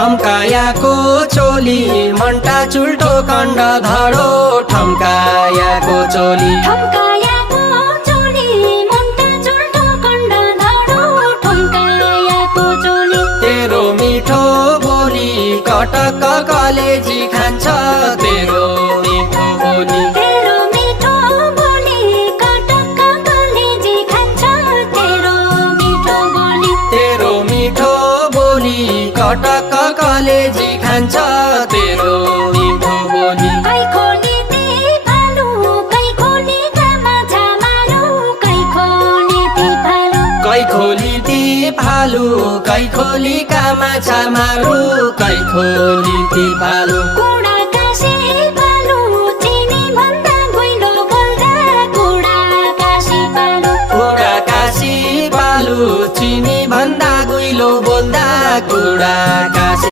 ठम्कायाको चोली मन्टा चुल्टो कण्ड धडो ठम्कायाको चोली ठम्कायाको चोली मन्टा चुल्टो कण्ड धडो ठम्कायाको चोली तेरो मिठो बोली कटक कलेजी खान्छ तेरो मिठो बोली तेरो मिठो बोली कटक कलेजी खान्छ तेरो मिठो बोली तेरो मिठो बोली कटक कलेजी खान्छ तेरो मिठो बोली कै खोली ती भालु कै खोली माछा मारु कै खोली ती भालु कै खोली ती भालु कै खोली माछा मारु कै खोली ती भालु कुडा कासे भालु चिनी भन्दा गुइलो बोल्दा कुडा कासे भालु कुडा कासी भालु चिनी भन्दा गुइलो बोल्दा कुडा कासी